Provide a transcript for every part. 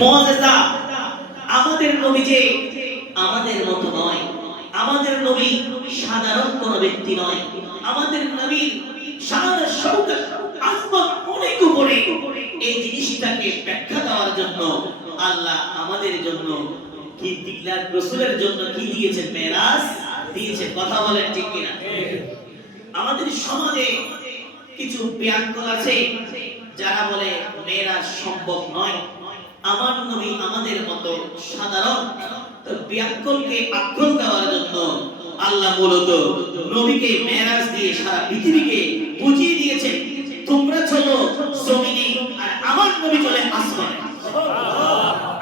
মুআজিজা। আমাদের নবী যে আমাদের মতো নয়, আমাদের নবী সাধারণ কোন ব্যক্তি নয়। আমাদের নবীর শান শওকত আজমত অনেক উপরে। এই জিনিসটাকে ব্যাখ্যা দেওয়ার জন্য আল্লাহ আমাদের জন্য কি দিলেন, রাসূলের জন্য কি দিয়েছেন? মেরাজ দিয়েছেন। কথা বলেন ঠিক কিনা? আমাদের সমাজে কিছু ব্যাকরণ আছে যারা বলে মেরাজ সম্ভব নয়, আমার নবী আমাদের মতো সাধারণ। তো ব্যাকরণকে আক্রমণ দেওয়ার জন্য আল্লাহ মূলত নবীকে মেরাজ দিয়ে সারা পৃথিবীকে বুঝিয়ে দিয়েছেন, তোমরা চলো জমিনে আর আমার নবী চলে আসমানে।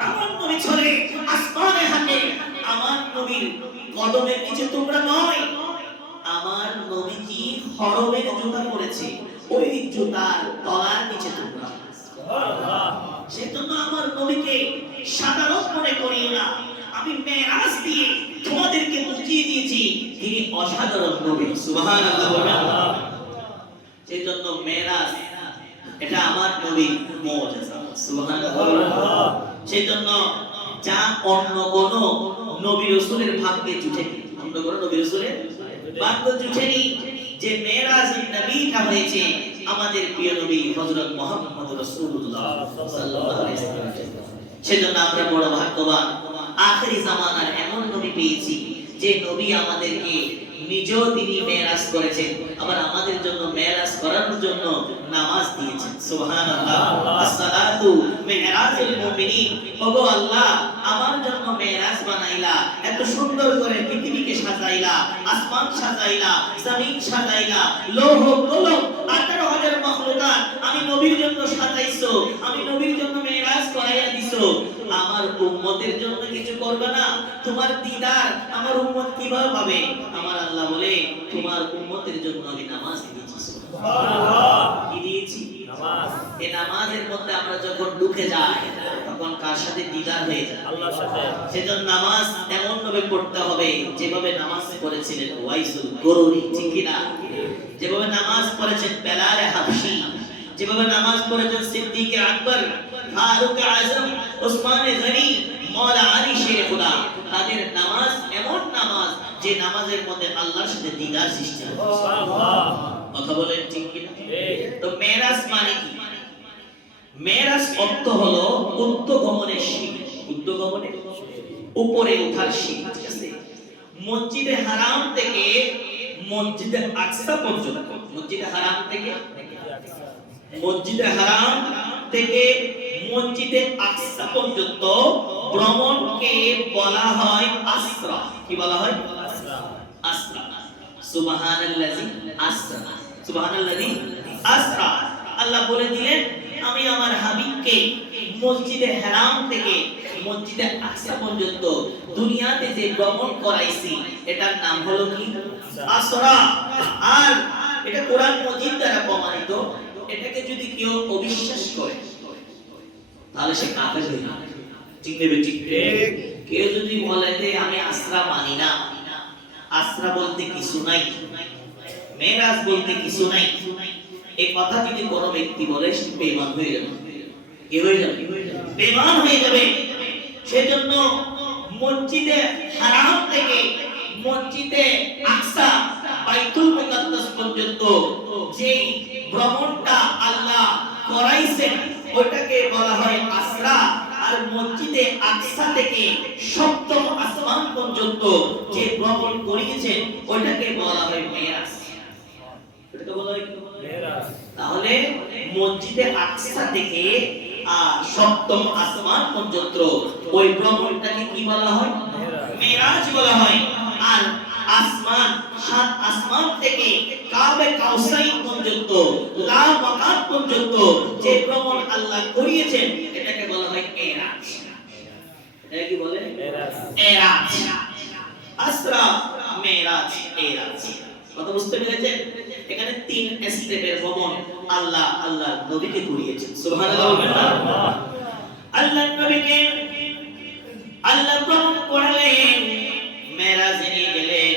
আমার নবী চলে আসমানে হাঁটে। আমার নবীর কদমের নিচে তোমরা নয়। আমার নবীজি হরমের জুতা পরেছে, ওই জুতার তলার নিচে তোমরা। সেজন্য আমার নবীকে সাধারণ মনে করিও না। আমি মেরাজ দিয়ে তোমাদেরকে বুঝিয়ে দিয়েছি তিনি অসাধারণ নবী। সুবহানাল্লাহ বলেন। সেজন্য মেরাজ এটা আমার নবীর মুআজিজা। সুবহানাল্লাহ। সেজন্য যা অন্য কোন নবী রাসূলের ভাগ্যে জুটেনি, অন্য কোন নবী রাসূলের ভাগ্যে জুটেনি যে মেরাজ নবীটা হয়েছে আমাদের প্রিয় নবী হযরত মুহাম্মদ রাসূলুল্লাহ সাল্লাল্লাহু আলাইহি ওয়াসাল্লাম। সেজন্য আমরা বড় ভাগ্যবান, আখেরি জামানার এমন নবী পেয়েছি যে নবী আমাদেরকে নিজেও তিনি মেরাজ করেছেন, আবার আমাদের জন্য মেরাজ করার জন্য নামাজ দিয়েছেন। সুবহানাল্লাহ। আসসালাতু মিরাজুল মুমিনিন। ওগো আল্লাহ, আমার জন্য মেরাজ বানাইলা, এত সুন্দর করে পৃথিবীকে সাজাইলা, আসমান সাজাইলা, জমিন সাজাইলা, লৌহ কলম 18,000 মাখলুকাত আমি নবীর জন্য সাজাইছো, আমি নবীর জন্য মেরাজ করাইয়া দিছো। আমার উম্মতের জন্য কিছু করবে না? তোমার দিদার আমার উম্মত কিভাবে পাবে? আমার আল্লাহ বলে তোমার উম্মতের জন্য আমি নামাজ দিয়েছি। সুবহানাল্লাহ। কি দিয়েছি? নামাজ। এই নামাজের মধ্যে আমরা যখন ঢুকে যাই তখন কার সাথে দিদার হয়ে যায়? আল্লাহর সাথে। সেজন্য নামাজ এমন ভাবে পড়তে হবে যেভাবে নামাজ পড়েছিলেন ওয়াইসুল করুনি, ঠিক কি না? যেভাবে নামাজ পড়েছেন বেলাল হাবশী, যেভাবে নামাজ পড়েছেন সিদ্দিক আকবর, ফারুক আজম, ওসমান গনি, মাওলা আলী শের খুদা, তাদের নামাজ এমন নামাজ যে নামাজের মধ্যে আল্লাহর সাথে দিদার সৃষ্টি হয়। সুবহানাল্লাহ। কথা বলেন ঠিক কি না? তো মেরাজ মানে কি? মেরাজ অর্থ হলো উত্তগমনের সিঁড়ি। উত্তগমনের উপরে ওঠার সিঁড়ি, ঠিক আছে? মসজিদে হারাম থেকে মসজিদে আকসা পর্যন্ত, মসজিদে হারাম থেকে মসজিদে আকসা পর্যন্ত ভ্রমণকে বলা হয় আসরা। কি বলা হয়? আসরা। আসরা। সুবহানাল্লাযী আসরা। সুবহানাল্লাযী আসরা। আল্লাহ বলে দিলেন আমি আমার হাবিবকে মসজিদে হারাম থেকে মসজিদে আকসা পর্যন্ত দুনিয়াতে যে ভ্রমণ করাইছি এটার নাম হলো কি? আসরা। আর এটা কোরআন মাজিদ দ্বারা প্রমাণিত। এটাকে যদি কেউ অবিশ্বাস করে তাহলে সে কাফের হয়ে যাবে। ঠিক নেবে? ঠিক। কেউ যদি বলে যে আমি আসরা মানি না, আসরা বলতে কিছু নাই, মেরাজ বলতে কিছু নাই, এই কথা যদি কোনো ব্যক্তি বলে সে বেঈমান হয়ে যাবে। কি হয়ে যাবে? বেঈমান হয়ে যাবে। সেজন্য মসজিদে হারাম থেকে মসজিদে আকসা বাইতুল মুকাদ্দাস পর্যন্ত যেই ভ্রমণটা আল্লাহ করাইছেন ওটাকে বলা হয় আসরা। আর মসজিদে আকসা থেকে সপ্তম আসমান পর্যন্ত যে ভ্রমণ করিয়েছেন ওটাকে বলা হয় মেরাজ। এটাকে বলা হয় মেরাজ। তাহলে মসজিদে আকসা থেকে সপ্তম আসমান পর্যন্ত ওই ভ্রমণটাকে কি বলা হয়? মেরাজ বলা হয়। আর আসমান, সাত আসমান থেকে কাবে কাউসাইন পর্যন্ত, লা মাকাম পর্যন্ত যে ভ্রমণ আল্লাহ করিয়েছেন এটাকে বলা হয় মেরাজ। এটা কি বলে? মেরাজ। মেরাজ, আসরা, মেরাজ, মেরাজ। কথা বুঝতে পেরেছেন? এখানে তিন স্টেপের ভ্রমণ আল্লাহ নবীকে করিয়েছেন। সুবহানাল্লাহ। আল্লাহ নবীকে আল্লাহ ভ্রমণ করালেন, মেরাজে নিয়ে গেলেন।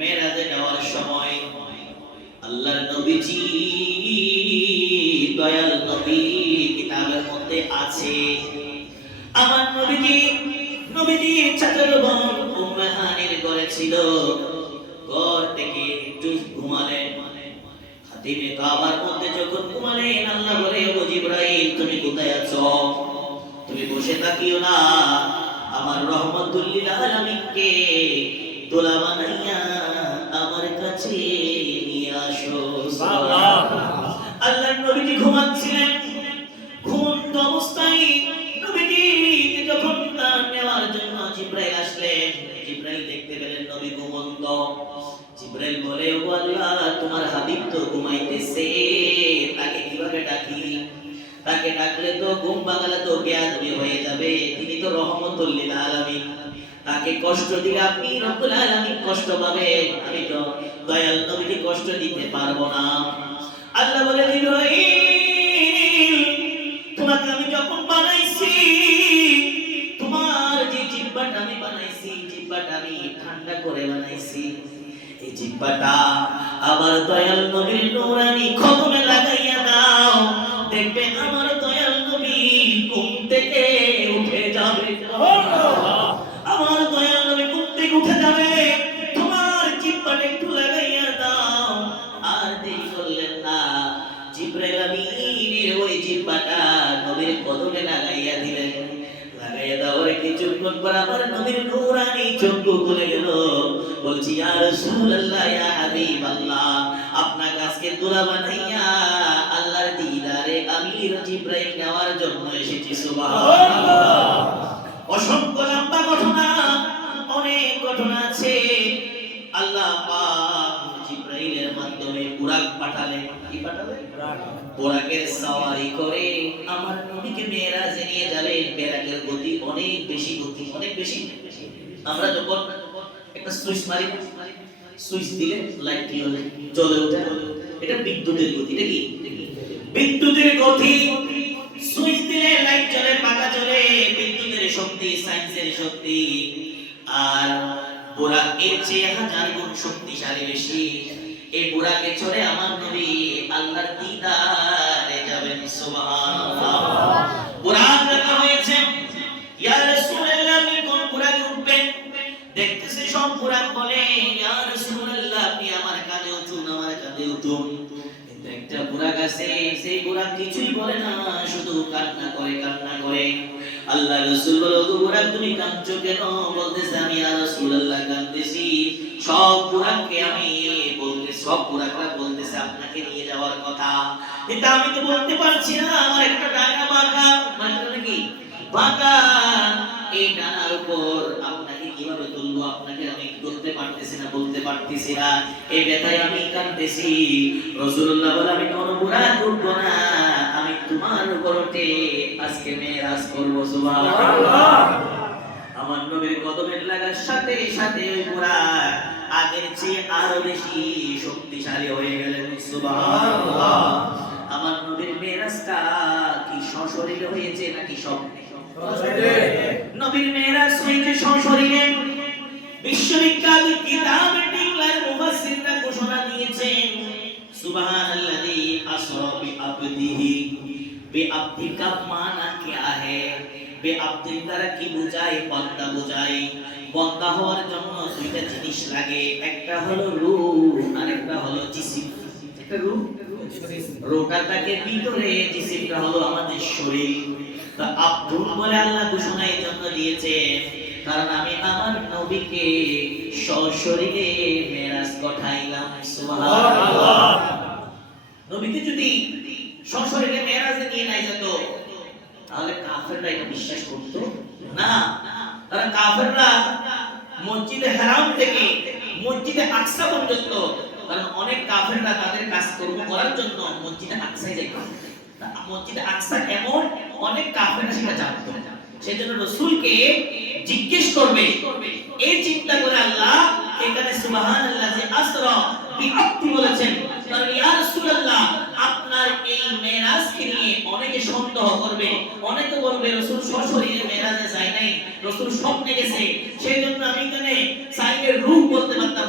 মেরাজে যাওয়ার সময় আল্লাহর নবীজি দয়াল নবী কিতাবের মধ্যে আছে আমার নবীজি চাচার বোন উম্মে হানির ঘরে ছিল। ঘর থেকে একটু ঘুমালেন, খাতিবে কাবার মধ্যে যখন ঘুমালেন, আল্লাহ বলে, ও জিবরাইল তুমি কোথায় আছো? তুমি বসে থাকিও না, আমার রহমতুল লিল আলামিনকে দোলা বানাইয়া আমার কাছে নিয়ে আসো। আল্লাহর নবীজি ঘুমাচ্ছিলেন। ঘুমন্ত অবস্থায় নবীজি যখন নেওয়ার জন্য জিবরাইল আসলেন, জিবরাইল দেখতে পেলেন নবী ঘুমন্ত। জিবরাইল বলে, ও আল্লাহ, তোমার হাবিব তো ঘুমাইতেছে, তাকে কিভাবে ডাকি? তাকে ডাকলে তো ঘুম ভাঙালে তো বেয়াদবি হয়ে যাবে, তিনি তো রহমতুল লিল আলামিন, তাকে কষ্ট দিলে আপনি রব্বুল আলামিন কষ্ট পাবেন, আমি তো দয়াল নবীকে কষ্ট দিতে পারবো না। আল্লাহ বলে, জিবরাইল তোমাকে আমি যখন বানাইছি, তোমার যে জিহ্বাটা আমি বানাইছি, জিহ্বাটা আমি ঠান্ডা করে বানাইছি, এই জিহ্বাটা আমার দয়াল নবীর নূরানি খতমে লাগাইয়া দাও, দেখবে আমার দয়াল নবী ঘুম থেকে উঠে যাবে। আমার দয়াল নবী ঘুম থেকে উঠে যাবে, তোমার জিহ্বাটা একটু লাগাইয়া দাও। আর দেরি করলেন না, জিবরাইল আমিনের ওই জিহ্বাটা নবীর কদমে লাগাইয়া দিলেন। লাগাইয়া দেওয়ার কিছুক্ষণ পর আমার নবীর নূরানি চোখ খুলে গেল। বলছি, ইয়া রাসূলুল্লাহ, ইয়া হাবিবাল্লাহ, আপনার কাছে দোলা বানাইয়া আল্লাহর দিদারে আমির জিবরাইল নেওয়ার জন্য এসেছি। সুবহানাল্লাহ। অসংখ্য লম্বা ঘটনা, অনেক ঘটনা আছে। আল্লাহ পাক জিবরাইলের মাধ্যমে বুরাক পাঠালেন। কি পাঠালেন? বুরাকের সওয়ারি করে আমার নবীকে মেরাজে নিয়ে যাবেন। বুরাকের গতি অনেক বেশি, গতি অনেক বেশি। আমরা যখন একটা সুইচ মারি, সুইচ দিলে লাইট কি হলে জ্বলে ওঠে, এটা বিদ্যুতের গতি। এটা কি? বিদ্যুতের গতি। সুইচ দিলে লাইট জ্বলে, পাখা জ্বলে, বিদ্যুতের শক্তি, সায়েন্সের শক্তি। আর বুরাকের চেয়ে হাজার গুণ শক্তিশালী বেশি। এই বুরাকে চড়ে আমার নবী আল্লাহর দিদারে যাবেন। সুবহানাল্লাহ। বুরাক রাখা হয়েছে। ইয়া রাসূলুল্লাহ, আপনি কোন বুরাকে উঠবেন? দেখতেছে সব বুরাক বলে, ইয়া রাসূলুল্লাহ, আপনি আমার কাঁধে উঠুন, আমার কাঁধে উঠুন। কিন্তু একটা বুরাক আছে, সেই বুরাক কিছুই বলে না, শুধু কান্না করে, কান্না করে। আল্লাহ রাসূল বলে, ও বুরাক তুমি কাঁদছো কেন? বলতেছে, আমি ইয়া রাসূলুল্লাহ কাঁদতেছি, সব বুরাককে আমি বলতে, সব বুরাকরা বলতেছে আপনাকে নিয়ে যাওয়ার কথা, কিন্তু আমি তো বলতে পারছি না, আমার একটা ডানা বাঁকা। মানে কি বাঁকা? এই ডানার উপর আপনাকে কিভাবে তুলবো? আপনাকে আমি তুলতে পারতেছি না, বলতে পারতেছি না, এই ব্যথায় আমি কাঁদতেছি। রাসূলুল্লাহ বলে, আমি কোন বুরাক উঠবো না, আমি তোমার উপরতে আজকে মেরাজ করব। সুবহানাল্লাহ। আমার নবীর কদমের লাগার সাথে সাথে ওই বুরাক আগের চেয়ে আরো বেশি শক্তিশালী হয়ে গেলেন। সুবহানাল্লাহ। আমার নবীর মেরাজটা কি সশরীরে হয়েছে নাকি স্বপ্নে? সশরীরে। নবীর মেরাজ হয়েছে সশরীরে। বিশ্ববিখ্যাত কিতাবে টিংলার মুফাসসিররা ঘোষণা দিয়েছেন, সুবহানাল্লাযী আসরা বিআবদিহি। বেআব্দি কা মানা क्या है? বেআব্দি দ্বারা কি বোঝায়? বান্দা বোঝায়। বান্দা হওয়ার জন্য দুইটা জিনিস লাগে, একটা হলো রূহ আর একটা হলো জিসিম। একটা রূহ, রূহটা থাকে ভিতরে, জিসিমটা হলো আমাদের শরীর। তা আব্দুল বলে আল্লাহ ঘোষণা এই জন্য দিয়েছে, কারণ আমি আমার নবীকে সশরীরে মেরাজ করাইলাম। সুবহানাল্লাহ। নবীকে যদি সশরীরে মেরাজে নিয়ে নাই যেত, তাহলে কাফেররা এটা বিশ্বাস করত না। কারণ কাফেররা মসজিদে হারাম থেকে মসজিদে আকসা পর্যন্ত, কারণ অনেক কাফেররা তাদের কাজকর্ম করার জন্য মসজিদে আকসায় যেত। মসজিদে আকসা এমন অনেক কাফেররা সেটা জানতো, সেজন্য রাসূলকে জিজ্ঞেস করবে, এই চিন্তা করে আল্লাহ এখানে সুবহানাল্লাযী আসরা বিআবদি বলেছেন। কারণ ইয়া রাসূলুল্লাহ, আপনার এই মেরাজকে নিয়ে অনেকে সন্দেহ করবে, অনেকে বলবে রাসূল সশরীরে মেরাজে যায় নাই, রাসূল স্বপ্নে গেছে। সেজন্য আমি এখানে সাইয়ের রূহ বলতে পারতাম,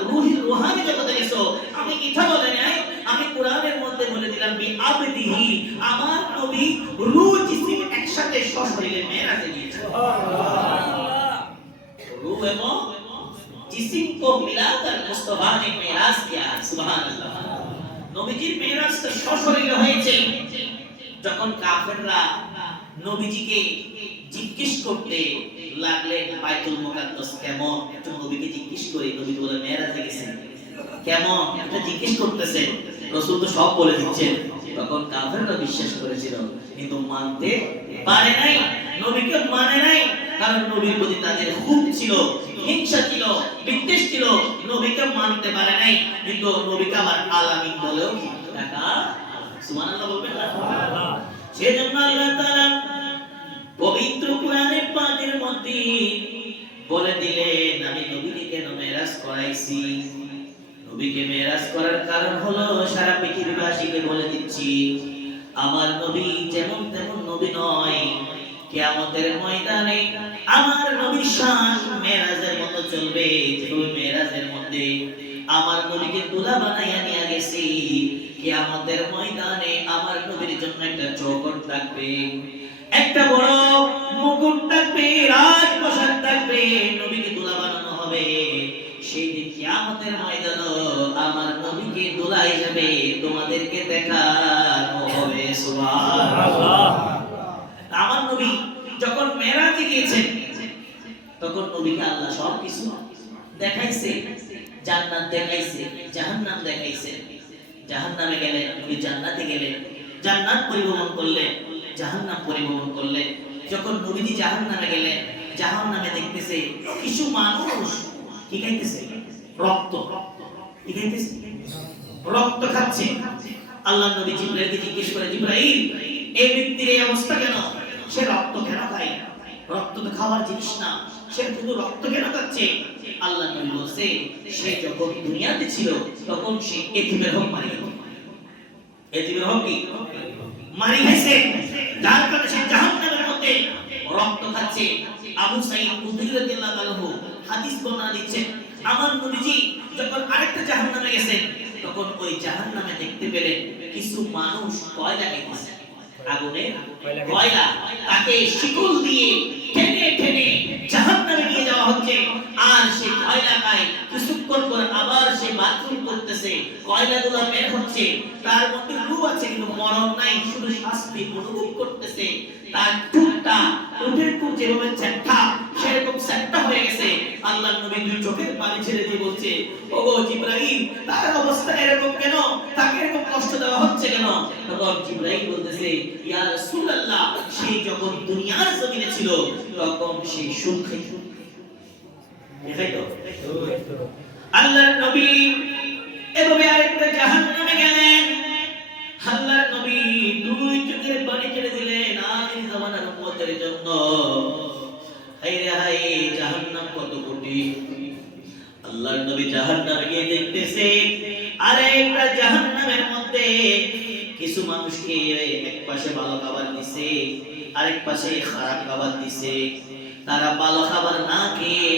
রূহানি জগতে গেছো, আমি এটা বলে নাই। আমি কোরআনের মধ্যে বলে দিলাম বিআবদিহি, আমার নবী রূহ জিসিম একসাথে সাথে সশরীরে মেরাজে গিয়েছেন। সুবহানাল্লাহ। রূহ এবং जिस्म को मिलाकर मुस्तफा ने मेराज किया। সুবহানাল্লাহ। নবীজির মেরাজটা সশরীরে হয়েছে। যখন কাফেররা নবীজিকে জিজ্ঞেস করতে লাগলেন বাইতুল মুকাদ্দাস কেমন, একজন নবীকে জিজ্ঞেস করে নবী বলে মেরাজে গেছেন কেমন, এটা জিজ্ঞেস করতেছে, রাসূল তো সব বলে দিচ্ছেন। তখন কাফেররা বিশ্বাস করেছিল কিন্তু মানতে পারে নাই, নবীকে মানে নাই, কারণ নবীর প্রতি তাদের খুব ছিল, হিংসা ছিল, বিদ্বেষ ছিল, নবীকে মানতে পারে নাই। কিন্তু নবীকে আবার আলামিন বলেও ডাকা। সুবহানাল্লাহ বলবেন না? সুবহানাল্লাহ। সেজন্য আল্লাহ তাআলা পবিত্র কোরআনে পাকের মধ্যে বলে দিলেন আমি নবীকে কেন মেরাজ করাইছি। নবীকে মেরাজ করার কারণ হলো সারা পৃথিবীবাসীকে বলে দিচ্ছি আমার নবী যেমন তেমন নবী নয়। কিয়ামতের ময়দানে আমার নবীর শান মেরাজের মতো চলবে। যেভাবে মেরাজের মধ্যে আমার নবীকে তুলা বানাইয়া নিয়ে গেছি, কিয়ামতের ময়দানে আমার নবীর জন্য একটা চৌকট থাকবে, একটা বড় মুকুট থাকবে, রাজপ্রাসাদ থাকবে, নবীকে তুলা বানানো হবে। সেই দিন কিয়ামতের ময়দানে আমার নবীকে তুলা হিসেবে তোমাদেরকে দেখানো হবে। সুবহানাল্লাহ। আমার নবী যখন মেরাজে গিয়েছেন তখন নবীকে আল্লাহ সব কিছু দেখাইছে, জান্নাত দেখাইছে, জাহান্নাম দেখাইছে। জাহান্নামে গেলেন, নবী জান্নাতে গেলেন, জান্নাত পরিভ্রমণ করলেন, জাহান্নাম পরিভ্রমণ করলেন। যখন নবীজি জাহান্নামে গেলেন, জাহান্নামে দেখতেছে কিছু মানুষ কি খাইতেছে, রক্ত। কি খাইতেছে? রক্ত খাচ্ছে। আল্লাহ নবী জিবরাইলকে জিজ্ঞেস করে, জিবরাইল এই ব্যক্তির এই অবস্থা কেন? সে রক্ত কেন খায়? রক্ত তো খাওয়ার জিনিস না, সে শুধু রক্ত কেন খাচ্ছে? আল্লাহ নবী বলছে সে যখন দুনিয়াতে ছিল তখন সে এতিমের হক মারি, এতিমের হক কি মারি খাইছে, যার কারণে সে জাহান্নামের মধ্যে রক্ত খাচ্ছে। আবু সাঈদ খুদরি রাদিয়াল্লাহু তাআলা হাদিস বর্ণনা দিচ্ছেন আমার নবীজি যখন আরেকটা জাহান্নামে গেছেন তখন ওই জাহান্নামে দেখতে পেলেন কিছু মানুষ কয়লা খাইতেছে, আগুনে কয়লা, তাকে শিকল দিয়ে টেনে টেনে জাহান্নামে নিয়ে যাওয়া হচ্ছে। আর সে কয়লা খায়, কিছুক্ষণ পর আবার সে বাথরুম করতেছে, কয়লাগুলো বের হচ্ছে, তার মধ্যে রূহ আছে কিন্তু মরণ নাই, শুধু শাস্তি অনুভব করতেছে। তার ঠোঁটটা উঠের টুক যেভাবে চ্যাপ্টা সেরকম চ্যাপ্টা হয়ে গেছে। আল্লাহর নবী দুই চোখের পানি ছেড়ে দিয়ে বলছে, ওগো জিবরাইল তার অবস্থা এরকম কেন, তাকে এরকম কষ্ট দেওয়া হচ্ছে কেন? তখন জিবরাইল বলতেছে, ইয়া রাসূলুল্লাহ সে যখন দুনিয়ার জমিনে ছিল তখন সে সুদ খাইতো। দেখাইতো আল্লাহর নবী এভাবে আরেকটা জাহান্নামে গেলেন। আল্লাহর নবী দুই চোখের পানি ছেড়ে দিলেন আখির জামানার উম্মতের জন্য। হায়রে হায় জাহান্নাম কত কঠিন। আল্লাহর নবী জাহান্নামে গিয়ে দেখতেছে আরেকটা জাহান্নামের মধ্যে কিছু মানুষকে এক পাশে ভালো খাবার দিছে, আরেক পাশে খারাপ খাবার দিছে। তারা ভালো খাবার না খেয়ে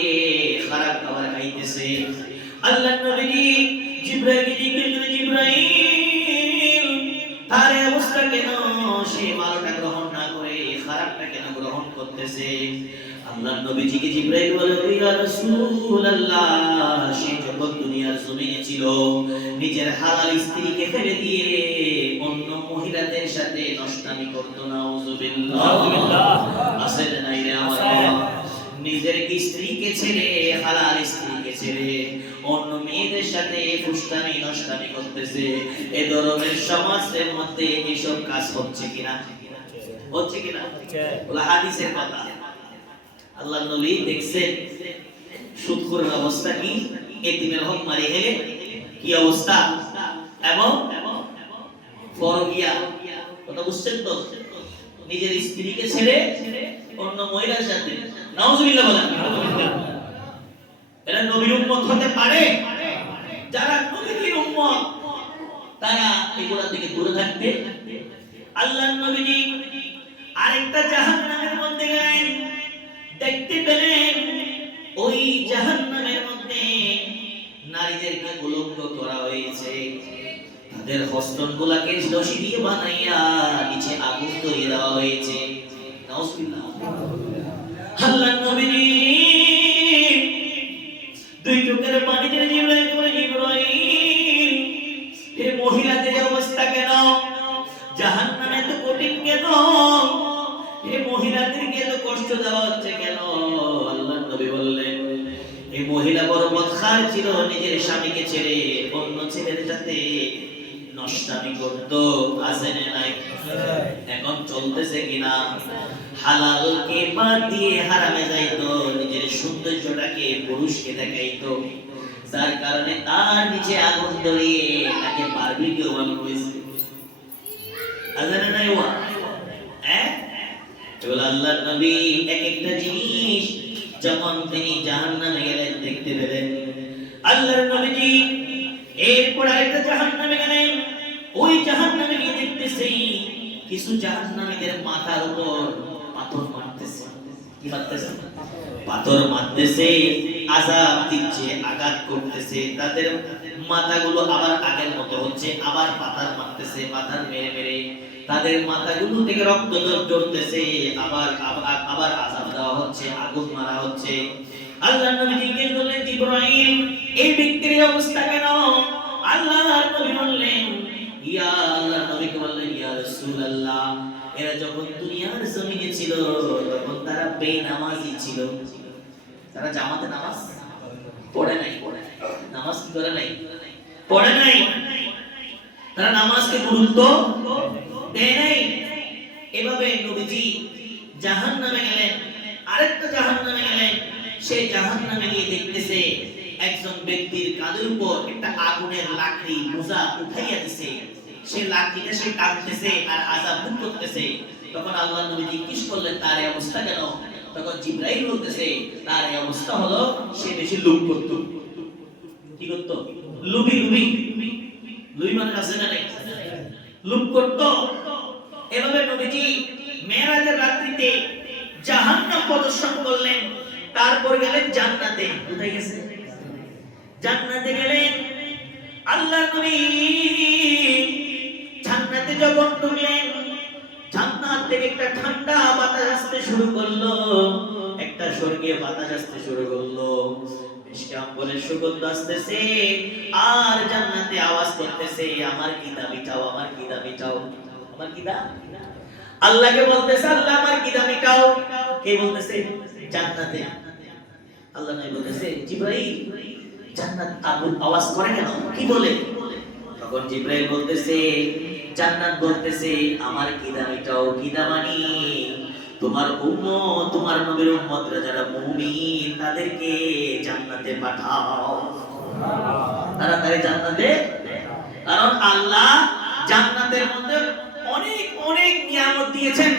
খারাপ খাবার খাইতেছে। আল্লাহর নবী জিবরাইলকে জিজ্ঞেস করে, জিবরাইল তার অবস্থা কেন? সে ভালোটা গ্রহণ না করে খারাপটা কেন গ্রহণ করতেছে? আল্লাহর নবীজিকে জিবরাইল বলে, ইয়া রাসূলুল্লাহ সে যখন দুনিয়ার জমিনে ছিল নিজের হালাল স্ত্রীকে ফেলে দিয়ে অন্য মহিলাদের সাথে নষ্টামি করত। নাউযুবিল্লাহ, আছে না নাই রে আমার বাবা? নিজের স্ত্রীকে ছেড়ে, হালাল স্ত্রীকে ছেড়ে অন্য মেয়েদের সাথে ফুষ্টামি নষ্টামি করতেছে। এই ধরনের সমাজের মধ্যে এসব কাজ হচ্ছে কিনা? হচ্ছে কিনা? বলা হাদিসের কথা। আল্লাহর নবী দেখছেন সুদখোরের অবস্থা কি, এতিমের হক মারি হেলে কি অবস্থা, এবং পরকিয়া কথা বুঝছেন তো? নিজের স্ত্রীকে ছেড়ে অন্য মহিলার সাথে। নাউযুবিল্লাহ বলেন। এরা নবীর উম্মত হতে পারে? যারা নবীর উম্মত তারা এগুলা থেকে দূরে থাকবে। আল্লাহর নবী আরেকটা জাহান্নামের মধ্যে গেলেন, দেখতে পেলেন ওই জাহান্নামের মধ্যে নারীদেরকে উলঙ্গ করা হয়েছে। তাদের হস্তনগুলাকে রশি দিয়ে বানাইয়া নিচে আগুন ধরিয়ে দেওয়া হয়েছে। নাউজুবিল্লাহ। আল্লাহর নবীজি দুই চোখের পানি ছেড়ে জিবরাইল বলে, জিবরাইল এই মহিলাদের অবস্থা কেন? জাহান্নামে তো কঠিন কেন? এই মহিলাদেরকে এত কষ্ট দেওয়া হচ্ছে কেন? আল্লাহর নবী বললেন, এই মহিলা বড় বদখার ছিল, নিজের স্বামীকে ছেড়ে অন্য ছেলের সাথে নষ্টামি করত। আছে না নাই? এখন চলতেছে কিনা? হালালকে বাদ দিয়ে হারামে যাইতো, নিজের সৌন্দর্যটাকে পুরুষকে দেখাইতো, যার কারণে তার নিচে আগুন ধরিয়ে তাকে বারবিকিউ বানানো হয়েছে। আছে না নাই? আল্লাহর নবী এক একটা জিনিস যখন তিনি জাহান্নামে গেলেন দেখতে পেলেন, আল্লাহর নবীজি এরপর আরেকটা জাহান্নামে গেলেন। ওই জাহান্নামে গিয়ে দেখতেছে কিছু জাহান্নামীদের মাথার উপর পাথর মারতেছে। কি মারতেছে? পাথর মারতেছে, আযাব দিচ্ছে, আঘাত করতেছে। তাদের মাথাগুলো আবার আগের মতো হচ্ছে, আবার পাথর মারতেছে, পাথর মেরে মেরে তাদের মাথাগুলো থেকে রক্ত ঝরতেছে, আবার আবার আযাব দেওয়া হচ্ছে, আগুন মারা হচ্ছে। আল্লাহর নবী জিজ্ঞেস করলেন, জিবরাইল এই ব্যক্তির অবস্থা কেন? আল্লাহর নবী বললেন, ইয়া আল্লাহর নবীকে বললেন, ইয়া রাসূলুল্লাহ, এরা যখন দুনিয়ার জমিনে ছিল তখন তারা বেনামাজি ছিল। তারা জামাতে নামাজ পড়ে নাই, নামাজ কি করে নাই? পড়ে নাই। তারা নামাজকে গুরুত্ব দেয় নাই। এভাবে নবীজি জাহান্নামে গেলেন, আরেকটা জাহান্নামে গেলেন। সেই জাহান্নামে গিয়ে দেখতেছে একজন ব্যক্তির কাঁধের উপর একটা আগুনের লাকড়ি বোঝা উঠাইয়া দিছে। সেই লাকড়িটা সে টানতেছে আর আযাব ভোগ করতেছে। তখন আল্লাহর নবী জিজ্ঞেস করলেন, তার এই অবস্থা কেন? তখন জিবরাইল বলতেছে, তার এই অবস্থা হলো সে বেশি লোভ করত। কি করত? লুবি লুবি লুবি মানে আছে না নাই? লোভ করত। এভাবে নবীজি মেরাজের রাত্রিতে জাহান্নাম প্রদর্শন করলেন। তারপর গেলেন জান্নাতে। কোথায় গেছে? জান্নাতে গেলেন। আল্লাহর নবী জান্নাতে যখন ঢুকলেন, জান্নাত থেকে একটা ঠান্ডা বাতাস আসতে শুরু করলো, একটা স্বর্গীয় বাতাস আসতে শুরু করলো। মিষ্টি আম্বরের সুগন্ধ আসতেছে আর জান্নাতে আওয়াজ করতেছে, আমার কি দাবি চাও, আমার কি দাবি চাও, আমার কি দাবি? আল্লাহকে বলতেছে, আল্লাহ আমার কি দাবি চাও। কে বলতেছে? জান্নাতে। আল্লাহ নবী বলতেছে, জিবরাইল জান্নাত আওয়াজ করে কেন? কি বলে? তখন জিবরাইল বলতেছে, জান্নাত বলতেছে, আমার কি দাবি চাও? কি দামানি? তোমার উম্মত, তোমার নবীর উম্মতরা যারা মুমিন তাদেরকে জান্নাতে পাঠাও। তাড়াতাড়ি জান্নাতে। কারণ আল্লাহ জান্নাতের মধ্যে অনেক অনেক নিয়ামত দিয়েছেন।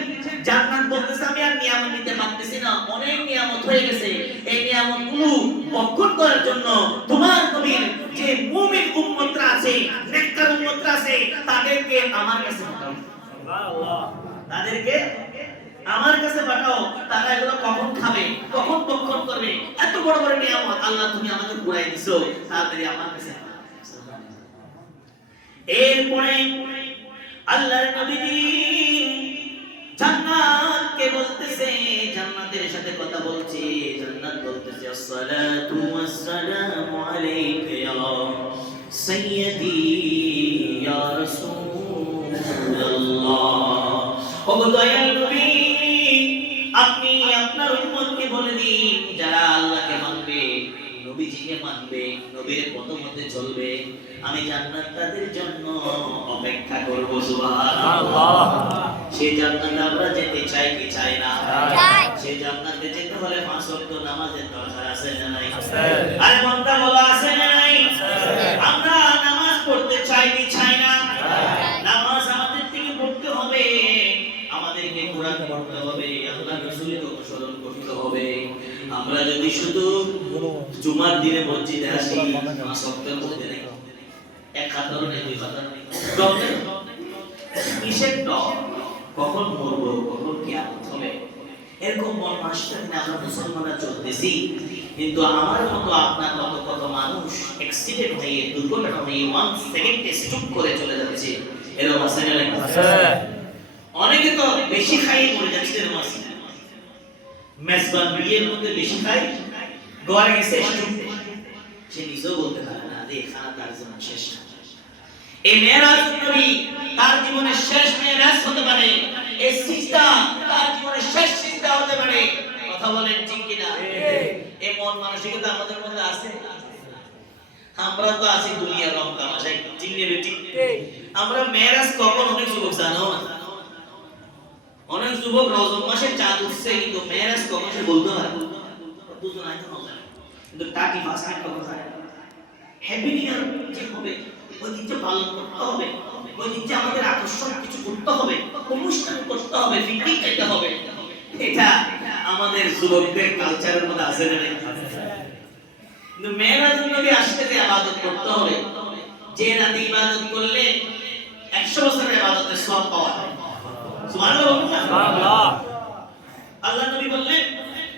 জান্নাত বলতেছে, আমি আর নিয়ামত নিতে পারতেছি না, অনেক নিয়ামত হয়ে গেছে। এই নিয়ামতগুলো ভক্ষণ করার জন্য তোমার নবীর যে মুমিন উম্মতরা আছে, নেককার উম্মতরা আছে, তাদেরকে আমার কাছে পাঠাও। সুবহানাল্লাহ। তাদেরকে আমার কাছে পাঠাও। তারা এগুলো কখন খাবে, কখন ভক্ষণ করবে? এত বড় বড় নিয়ামত আল্লাহ তুমি আমাদের ঘুরাই দিছো, তাড়াতাড়ি আমার কাছে। এরপরে আল্লাহর নবীজি জান্নাতকে বলতেছে, জান্নাতের সাথে কথা বলছে। জান্নাত বলতেছে, আসসালাতু ওয়াসসালামু আলাইকা ইয়া সাইয়্যিদি ইয়া রাসূলুল্লাহ। ও দয়াল নবী, আপনি আপনার উম্মতকে বলে দিন, যারা আল্লাহকে মানবে, নবীজিকে মানবে, নবীর পথে চলবে, আমি জান্নাত তাদের জন্য অপেক্ষা করব। সুবহানাল্লাহ। সেই জান্নাতে আমরা যেতে চাই কি চাই না? সেই জান্নাতে যেতে হলে 5 ওয়াক্ত নামাজের দরকার আছে না নাই? আরে বান্দা বলা আছে না নাই? আমরা নামাজ পড়তে চাই কি চাই না? নামাজ আমাদের থেকে পড়তে হবে, আমাদেরকে কোরআন পড়তে হবে, আল্লাহর রাসূলের অনুসরণ করতে হবে। আমরা যদি শুধু জুমার দিনে মসজিদে আসি, 5 ওয়াক্ত পড়তে নেই, এক হাজার নেই, 2 হাজার নেই, কিসের ডর? কখন মরবো, কখন কিয়ামত হবে, এরকম মন মাসটা নিয়ে আমরা মুসলমানরা চলতেছি। কিন্তু আমার মতো আপনার মতো কত মানুষ অ্যাক্সিডেন্ট হয়ে, দুর্ঘটনা হয়ে 1 সেকেন্ডে স্ট্রোক করে চলে যাচ্ছে। এরকম আছে না? অনেকে তো বেশি খাই মরে যাচ্ছে এরকম আছে। মেজবান বিয়ের মধ্যে বেশি খাই, ঘরে গেছে সে নিজেও বলতে পারে না যে খানা তার জন্য শেষ না। এই মেরাজ নবী তার জীবনের শেষ মেরাজ হতে পারে, এই সিজদা তার জীবনের শেষ সিজদা হতে পারে। কথা বলেন ঠিক কিনা? এই মন মানসিকতা আমাদের মধ্যে আছে। আমরা তো আছি দুনিয়ার রং তামাশায়, ঠিক নেবে ঠিক। আমরা মেরাজ কখন অনেক যুবক জানো না, অনেক যুবক রজব মাসে চাঁদ উঠছে কিন্তু মেরাজ কখন সে বলতে পারে দুজন আইতো না, কিন্তু টাকি ফার্স্ট টাইম কখন যায় হ্যাপি নিউ ইয়ার যে হবে ওই দিনটা পালন করতে হবে, ওই দিনটা আমাদের আকর্ষণ কিছু করতে হবে, অনুষ্ঠান করতে হবে, পিকনিক খেতে হবে। এটা আমাদের যুবকদের কালচারের মধ্যে আছে না? কিন্তু মেরাজুন নবী আসতে যে ইবাদত করতে হবে, যে রাতে ইবাদত করলে 100 বছরের ইবাদতের সওয়াব পাওয়া যায়। সুবহানাল্লাহ সুবহানাল্লাহ। আল্লাহ নবী বললেন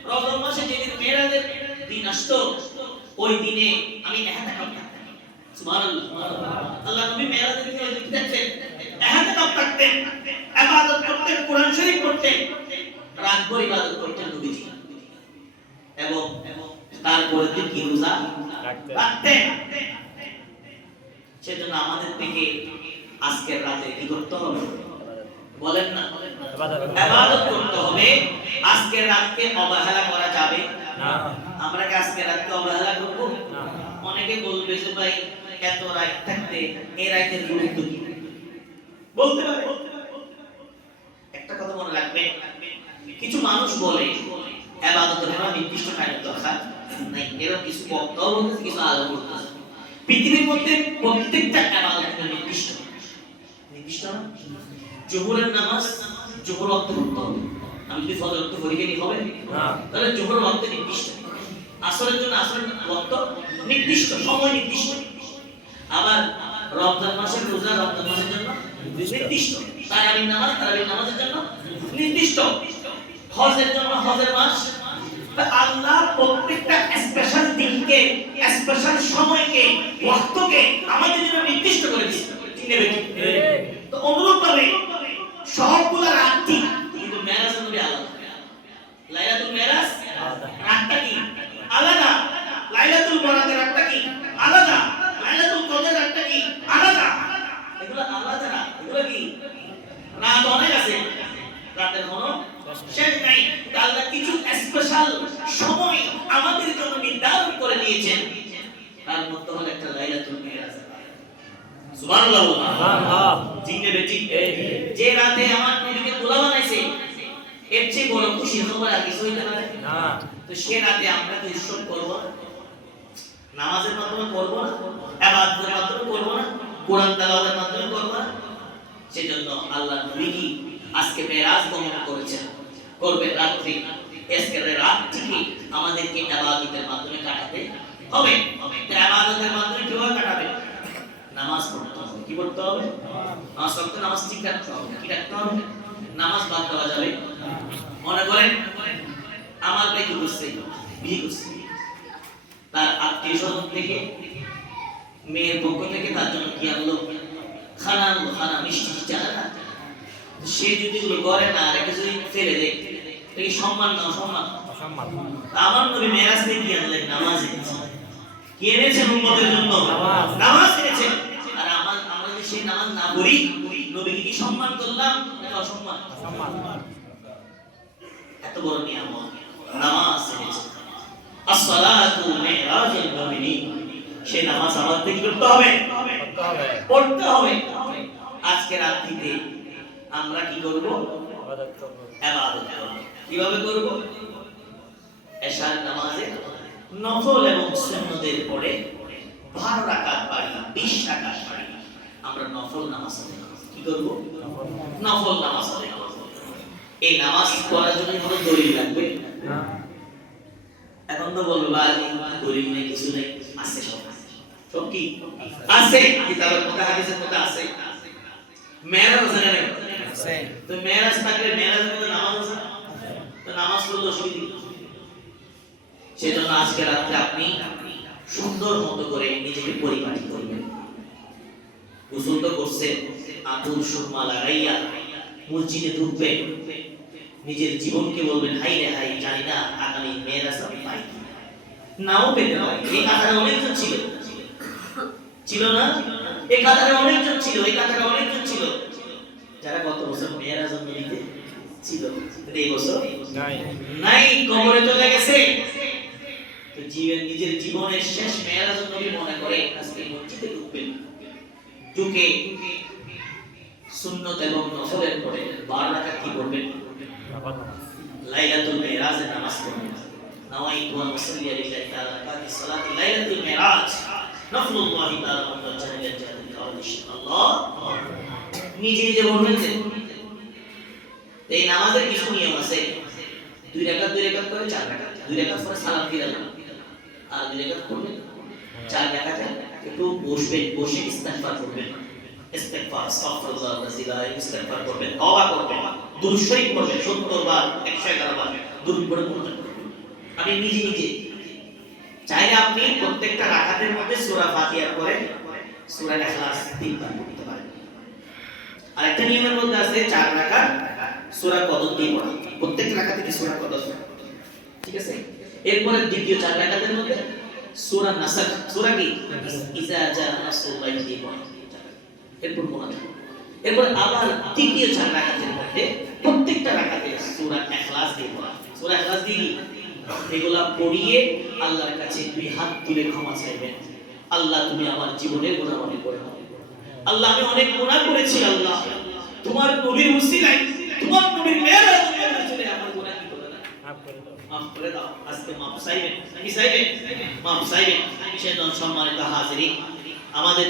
রমজান মাসে যেদিন মেরাজের দিন আসতো ওই দিনে আমি ইহতিকাফ করতাম। সুবহানাল্লাহ আল্লাহ নবী মেরাজের দিনে দেখতেন ইহতিকাফ করতেন, ইবাদত করতেন, কোরআন শরীফ পড়তেন, রাতভর ইবাদত করতেন নবীজি, এবং তারপরে দিন কি রোজা রাখতেন। সেজন্য আমাদের থেকে আজকের রাতে কি করতে হবে বলেন না? ইবাদত করতে হবে। আজকের রাতকে অবহেলা করা যাবে না। আমরা কি আজকের রাতকে অবহেলা করব? না। অনেকে বলবে যে ভাই এত রাত থাকতে এই রাতের গুরুত্ব কি বলতে পারে? একটা কথা মনে রাখবেন, কিছু মানুষ বলে ইবাদতের জন্য নির্দিষ্ট টাইম দরকার নাই, এরকম কিছু বক্তব্য বলতেছে, কিছু আলেম বলতেছে। পৃথিবীর মধ্যে প্রত্যেকটা ইবাদতের নির্দিষ্ট না। জোহরের নামাজ জোহর ওয়াক্তে পড়তে হবে। আমি যদি ফজর ওয়াক্তে পড়ি কি হবে না? তাহলে জোহর ওয়াক্তে নির্দিষ্ট, আসরের জন্য আসরের ওয়াক্ত নির্দিষ্ট, সময় নির্দিষ্ট। আবার রমজান মাসের রোজা রমজান মাসের জন্য নির্দিষ্ট, তারাবির নামাজের জন্য নির্দিষ্ট, হজের জন্য হজের মাস। আল্লাহ প্রত্যেকটা স্পেশাল দিনকে, স্পেশাল সময়কে, ওয়াক্তকে আমাদের জন্য নির্দিষ্ট করে দিয়েছে। ঠিক নেবে ঠিক? তো অনুরূপভাবে সবগুলো রাত ঠিক, কিন্তু মেরাজ নবী আলাদা। লাইলাতুল মেরাজ রাতটা কি আলাদা, লাইলাতুল বরাতের রাতটা কি আলাদা, লাইলাতুল কদরের রাতটা কি আলাদা। এগুলো আলাদা না, এগুলো কি রাত অনেক আছে, রাতের কোনো শেষ নাই। আল্লাহ কিছু স্পেশাল সময় আমাদের জন্য নির্ধারণ করে দিয়েছেন, তার মধ্যে হলো একটা লাইলাতুল মেরাজ। সুবহানাল্লাহ সুবহানাল্লাহ। জিনে বেটি যে রাতে আমার নবীকে দোলা বানাইছে এর চেয়ে বড় খুশি খবর আর কিছু হইতে পারে না। তো সে রাতে আমরা কি উৎসব করব না? নামাজের মাধ্যমে করব না, ইবাদতের মাধ্যমে করব না, কোরআন তেলাওয়াতের মাধ্যমে করব না? সেজন্য আল্লাহ নবী কি আজকে মেরাজ গমন করেছেন, করবে রাত্রি। আজকের রাতটিকে আমাদেরকে ইবাদতের মাধ্যমে কাটাতে হবে। তো ইবাদতের মাধ্যমে কিভাবে কাটাবে? নামাজ পড়তে হবে। কি পড়তে হবে? নামাজ পড়তে, নামাজ ঠিক রাখতে হবে। কি রাখতে হবে? নামাজ বাদ দেওয়া যাবে। মনে করেন আমার ভাই কি করছে, বিয়ে করছে, তার আত্মীয় স্বজন থেকে মেয়ের পক্ষ থেকে তার জন্য কি আনলো, খানা মিষ্টি চায় না। সে যদি গুলো করে না রেখে যদি ফেলে দেয়, এই সম্মান না অসম্মান? আমার নবী মেরাজ থেকে কি আনলেন? নামাজ এনেছেন। কি এনেছেন? উম্মতের জন্য নামাজ এনেছেন। আর আমরা যদি সেই নামাজ না পড়ি, নবীকে কি সম্মান করলাম নাকি অসম্মান? এত বড় নিয়ামত নামাজ এনেছেন। as-salatu mi'rajul mu'minin। সেই নামাজ আমাদের কি করতে হবে? পড়তে হবে। আজকে রাত্রিতে আমরা কি করব? ইবাদত করব। কিভাবে করব? এশার নামাজে নফল এবং সুন্নতের পরে 12 রাকাত পারি, 20 রাকাত পারি, আমরা নফল নামাজ আদায় করব। কি করব? নফল নামাজ আদায় করব। এই নামাজ পড়ার জন্য কোনো দলিল লাগবে না। এখন তো বলবো ভাই দলিল নেই, কিছু নেই। আছে, সব কি আছে, কিতাবের মধ্যে হাদিসের মধ্যে আছে। মেরাজ আছে না? আছে। তো মেরাজ থাকলে মেরাজের মধ্যে নামাজ আছে, তো নামাজ পড়লে অসুবিধা। সেজন্য আজকে রাতে আপনি সুন্দর মতো করে নিজেকে পরিপাটি করবেন। গোসল তো করছেন, আতুর সুরমা লাগাইয়া মসজিদে ঢুকবে, নিজের জীবনকে বলবেন হাই রে হাই, জানি না আগামী মেরাজ আমি পাই কি নাও পেতে পারি। এই কাতারে অনেকজন ছিল, ছিল না? এই কাতারে অনেকজন ছিল, এই কাতারে অনেকজন ছিল যারা গত বছর মেরাজ নবীতে ছিল, কিন্তু এই বছর নাই, নাই, কবরে চলে গেছে। তো নিজের জীবনের শেষ মেরাজ নবী মনে করে আজকে মসজিদে ঢুকবেন, ঢুকে সুন্নত এবং নফলের পরে 12 রাকাত কি করবেন? লাইলাতুল মিরাজের নামাজ পড়বেন। নাওয়াইতু আন উসাল্লি লিল্লাহি তাআলা কাতি সালাতি লাইলাতুল মিরাজ নফলুল্লাহি তাআলা মুতাজ্জালিল জান্নাতি কাওয়াল ইনশাআল্লাহ। নিজে নিজে বলবেন যে এই নামাজের কিছু নিয়ম আছে, 2 রাকাত করে 4 রাকাত, 2 রাকাত পরে সালাম দিলেন, আর 2 রাকাত করবেন 4 রাকাতে একটু বসবেন, বসে ইস্তিগফার করবেন, ইস্তিগফার আস্তাগফিরুল্লাহ ওয়া ইস্তিগফার করবেন, তওবা করবেন, দুরূদ শরীফ পড়বেন 70 বার 111 বার দুরূদ পড়ে করবেন। আমি নিজে নিজে চাইলে আপনি প্রত্যেকটা রাকাতের মধ্যে সূরা ফাতিহার পরে সূরা ইখলাস 3 বার পড়তে পারেন। আরেকটা নিয়মের মধ্যে আছে 4 রাকাত সূরা কদর দিয়ে পড়া, প্রত্যেক রাকাতে কি সূরা কদর, ঠিক আছে? এরপরে দ্বিতীয় 4 রাকাতের মধ্যে সূরা নাসর, সূরা কি ইজা জা নাসরুল্লাহি দিয়ে পড়া, এরপর মোনাজাত। এরপর আবার তৃতীয় 4 রাকাতের মধ্যে প্রত্যেকটা রাকাতে সূরা ইখলাস দিয়ে পড়া, সূরা ইখলাস দিয়ে এগুলা পড়িয়ে আল্লাহর কাছে 2 হাত তুলে ক্ষমা চাইবেন। আল্লাহ তুমি আমার জীবনের গুনাহ মাফ করে দাও, আল্লাহ আমি অনেক গুনাহ করেছি, আল্লাহ তোমার নবীর উসিলায়, তোমার নবীর মেরাজ চলে আমার গুনাহ কি করে দাও, মাফ করে দাও। আজকে মাফ চাইবেন, কি চাইবেন? মাফ চাইবেন। সেজন্য সম্মানিত হাজিরিন, আমাদের